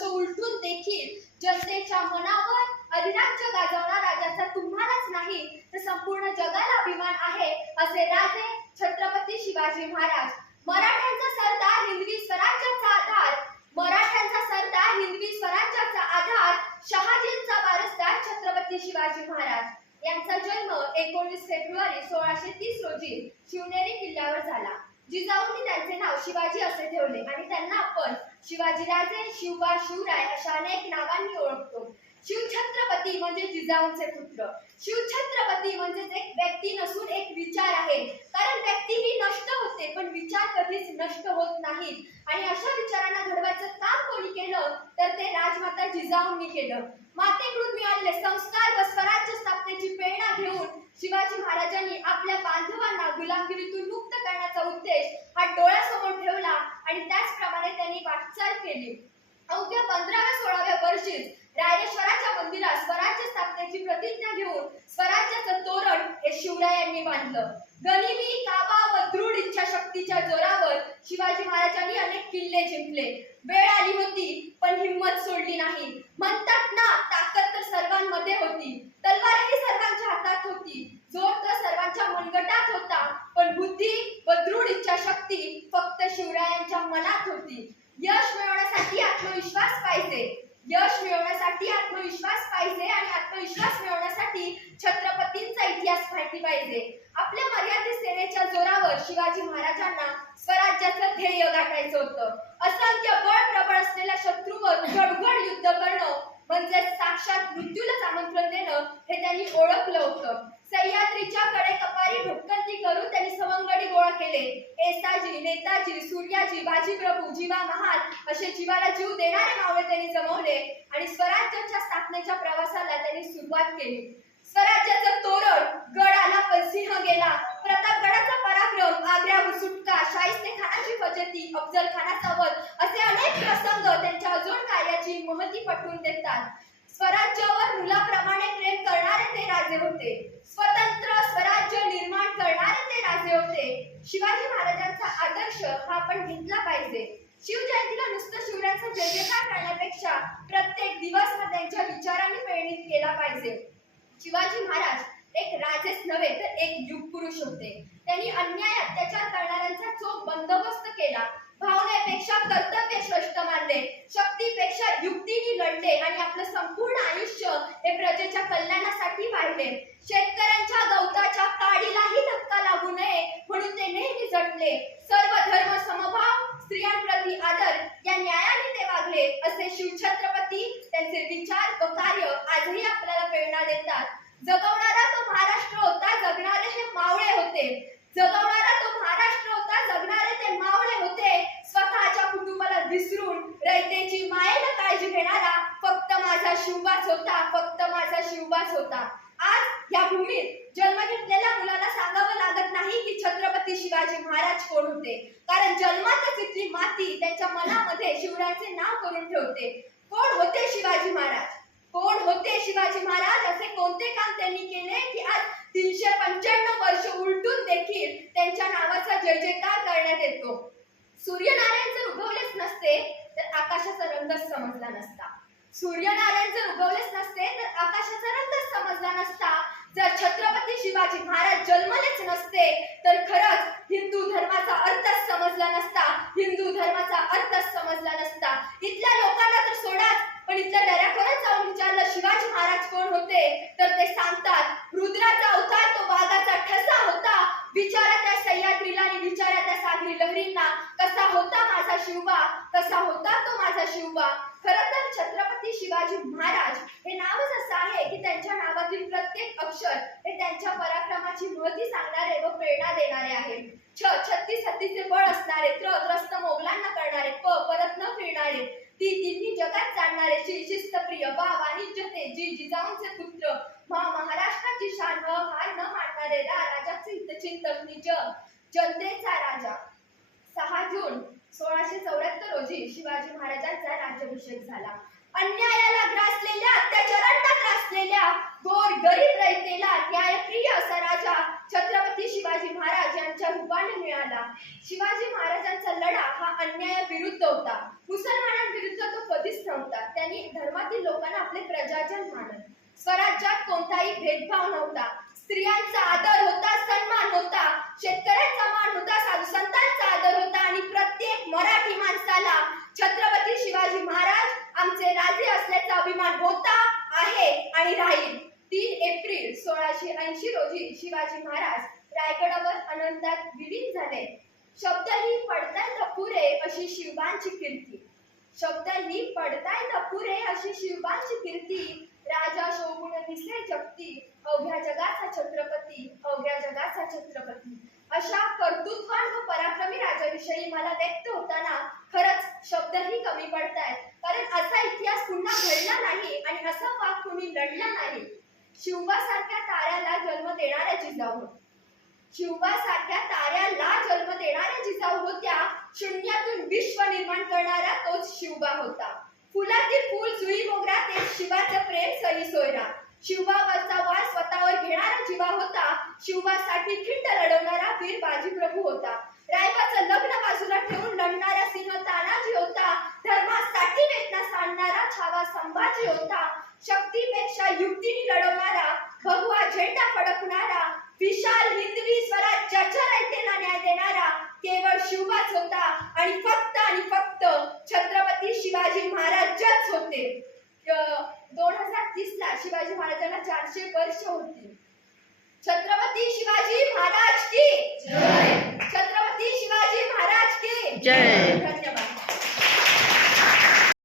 वर्ष उलटून देखील जनतेच्या मनावर अधिराज्य गाजवणारा ज्याचा तुम्हालाच नाही तर संपूर्ण जगाला अभिमान आहे असे राजे छत्रपती शिवाजी महाराज. मराठ्यांचा सरदार हिंदवी स्वराज्याचा आधार. मराठ्यांचा सरदार हिंदवी स्वराज्याचा आधार. शहाजींचा वारसदार छत्रपती शिवाजी महाराज. यांचा जन्म एकोणीस फेब्रुवारी सोळाशे तीस रोजी शिवनेरी किल्ल्यावर झाला. जिजाऊंनी त्यांचे नाव शिवाजी असे ठेवले आणि त्यांना आपण शिवाजीराजे शिवबा शिवराय अशा अनेक नावांनी ओळखतो. शिवछत्रपती म्हणजे जिजाऊंचे पुत्र. शिवछत्रपती म्हणजे एक व्यक्ती नसून एक विचार आहे. कारण व्यक्ती ही नष्ट होते पण विचार कधीच नष्ट होत नाहीत. आणि अशा विचारांना घडवायचं काम कोणी केलं तर ते राजमाता जिजाऊंनी केलं. मातेकडून मिळालेले संस्कार व स्वराज्य स्थापनेची प्रेरणा घेऊन शिवाजी महाराजांनी आपल्या बांधवांना गुलामगिरीतून मुक्त करण्याचा उद्देश हा डोळ्यासमोर आणि त्याचप्रमाणे त्यांनी वाटचाल केली. अवघ्या पंधराव्या सोळाव्या वर्षीच रायरेश्वराच्या मंदिरात स्वराज्य स्थापनेची प्रतिज्ञा घेऊन स्वराज्याचं तोरण हे शिवरायांनी बांधलं. गनिमी काबा व दृढ इच्छा शक्तीच्या जोरावर शिवाजी महाराजांनी अनेक किल्ले जिंकले. वेळ आली होती पण हिंमत सोडली नाही. म्हणतात ना ताकद तर सर्वांमध्ये होती तलवारही सर्वांच्या हातात होती जोर तर सर्वांच्या मनगटात होता पण बुद्धी व दृढ इच्छाशक्ती फक्त शिवरायांच्या मनात होती यश मिळवण्यासाठी आत्मविश्वास पाहिजे. यश मिळवण्यासाठी आत्मविश्वास पाहिजे आणि आत्मविश्वास मिळवण्यासाठी छत्रपतींचा इतिहास माहिती पाहिजे. आपल्या मर्यादित सेनेच्या जोरावर शिवाजी महाराजांना स्वराज्याचं ध्येय गाठायचं होतं. केले. एसाजी नेताजी सूर्याजी बाजीप्रभू जीवा महाल असे जीवाला जीव देणारे मावळे त्यांनी जमवले आणि स्वराज्याच्या स्थापनेच्या प्रवासाला त्यांनी सुरुवात केली. स्वराज्याचं तोरण गड आला पण सिंह गेला. प्रतापगडाचा पराक्रम आग्र्यावर सुटका शाहिस्ते खानाची फजती अफजल खानाचा वध असे अनेक प्रसंग त्यांच्या अजून कार्याची महती पटवून देतात. स्वराज्यावर मुलाप्रमाणे प्रेम करणारे ते राजे होते स्वतंत्र स्वराज्य निर्माण करणारे ते राजे होते शिवाजी महाराजांचा आदर्श हा आपण घेतला पाहिजे. शिवजयंतीला नुसतं शिवरायांचा जयजयकार करण्यापेक्षा प्रत्येक दिवस हा त्यांच्या विचारांनी प्रेरित केला पाहिजे. शिवाजी महाराज एक राजेच नव्हे तर एक युग पुरुष होते. त्यांनी अन्याय अत्याचार करणाऱ्यांचा चोख बंदोबस्त केला. भावनेपेक्षा कर्तव्य श्रेष्ठ मानले शक्तीपेक्षा युक्तीने लढले आणि आपलं संपूर्ण आयुष्य हे प्रजेच्या कल्याणासाठी वाहिले शिवछत्रपती त्यांचे विचार व कार्य आजही आपल्याला प्रेरणा देतात. जगवणारा तो महाराष्ट्र होता जगणारे हे मावळे होते. जगवणारा तो महाराष्ट्र होता जगणारे ते मावळे होते. स्वतःच्या कुटुंबाला विसरून रयतेची मायेला काळजी घेणारा फक्त माझा शिवबाच होता फक्त माझा शिवबाच होता. आज या भूमीत जन्म घेतलेल्या मुलाला सांगावं लागत नाही की छत्रपती शिवाजी महाराज कोण होते? कारण जन्मातच इथली माती त्यांच्या मनामध्ये शिवरायांचे नाव करून ठेवते. कोण होते शिवाजी महाराज? कोण होते शिवाजी महाराज? असे कोणते काम त्यांनी केले की आज तीनशे पंच्याण्णव वर्ष उलटून देखील त्यांच्या नावाचा जय जयकार करण्यात येतो? सूर्यनारायण जर उगवलेच नसते तर आकाशाचा रंगच समजला नसता. सूर्यनारायण जर उगवलेच नसते तर आकाशाचा रंगच समजला नसता जर छत्रपती शिवाजी महाराज जन्मलेच नसते तर खरंच हिंदू धर्माचा अर्थच समजला नसता हिंदू धर्माचा अर्थच समजला नसता इथल्या लोकांना तर सोडाच पण इथल्या दऱ्याखोरात जाऊन विचारलं शिवाजी महाराज कोण होते? तर ते सांगतात रुद्राचा अवतार तो वाघाचा ठसा होता. विचारा त्या सह्याद्रीला आणि विचारा त्या सागरी लहरींना कसा होता माझा शिवबा? कसा होता तो माझा शिवबा? खर तर छत्रपती शिवाजी महाराज हे नावच असं आहे की त्यांच्या नावातील प्रत्येक अक्षर हे त्यांच्या पराक्रमाची महती सांगणारे व प्रेरणा देणारे आहे. छ छत्तीस हत्तीचे बळ असणारे त्र त्रस्त मोगलांना करणारे प परत न फिरणारे ती तिन्ही जगात जाणणारे शि शिस्तप्रिय वा वाणिज्यते जी जिजाऊंचे पुत्र महाराष्ट्राची शान व हार न मानणारे राजाचे हितचिंतक निज. जनतेचा राजा. सहा जून सोळाशे चौऱ्याहत्तर रोजी शिवाजी महाराजांचा राज्याभिषेक झाला. अन्यायाला ग्रासलेल्या अत्याचारांना ग्रासलेल्या गोर गरीब रयतेला न्यायप्रिय असा राजा छत्रपती शिवाजी महाराज यांच्या मिळाला. शिवाजी महाराजांचा लढा हा अन्यायाविरुद्ध होता. मुसलमानांविरुद्ध तो कधीच नव्हता. त्यांनी धर्मातील लोकांना आपले प्रजाजन मानत. स्वराज्यात कोणताही भेदभाव नव्हता. स्त्रियांचा आदर होता सन्मान होता. शेतकऱ्यांचा मान होता साधू संतांचा आदर होता आणि प्रत्येक मराठी माणसाला छत्रपती शिवाजी महाराज आमचे राजे असल्याचा अभिमान होता आहे आणि राहील. तीन एप्रिल सोळाशे ऐंशी रोजी शिवाजी महाराज रायगडावर आनंदात विलीन झाले. शब्द ही पडताय पुरे अशी शिवबांची कीर्ती. शब्द ही पडताय पुरे अशी शिवबांची कीर्ती. राजा शोभून दिसले जगती अवघ्या जगाचा छत्रपती अवघ्या जगाचा छत्रपती. अशा कर्तृत्वान व पराक्रमी राजाविषयी मला व्यक्त होताना खरंच शब्दही कमी पडतायत कारण असा इतिहास पुन्हा घडला नाही आणि असा वाद कुणी लढला नाही. शिवबासारख्या ताऱ्याला जन्म देणाऱ्या जिजाऊ शिवबासारख्या ताऱ्याला जन्म देणाऱ्या जिजाऊ होत्या शून्यातून विश्व निर्माण करणारा तोच शिवबा होता. फुलातील फुल जुई मोगरा ते शिवाचं प्रेम सई सोयरा. शिवबावरचा वार स्वतःवर घेणारा जीवा होता शिवबासाठी खिंड लढवणारा वीर बाजीप्रभू होता. रायबाचं लग्न बाजूला ठेवून लढणारा सिंह तानाजी होता. धर्मासाठी वेदना सांडणारा छावा संभाजी होता. शक्तीपेक्षा युक्तीने लढवणारा भगवा झेंडा फडकणारा विशाल हिंदवी स्वराज्याच्या रयतेला न्याय देणारा केवळ शिवबाच होता आणि फक्त आणि फक्त छत्रपती शिवाजी महाराजच होते. दोन हजार तीस ला शिवाजी महाराजांना चारशे वर्ष होती. छत्रपती शिवाजी महाराज की छत्रपती शिवाजी महाराज की जय.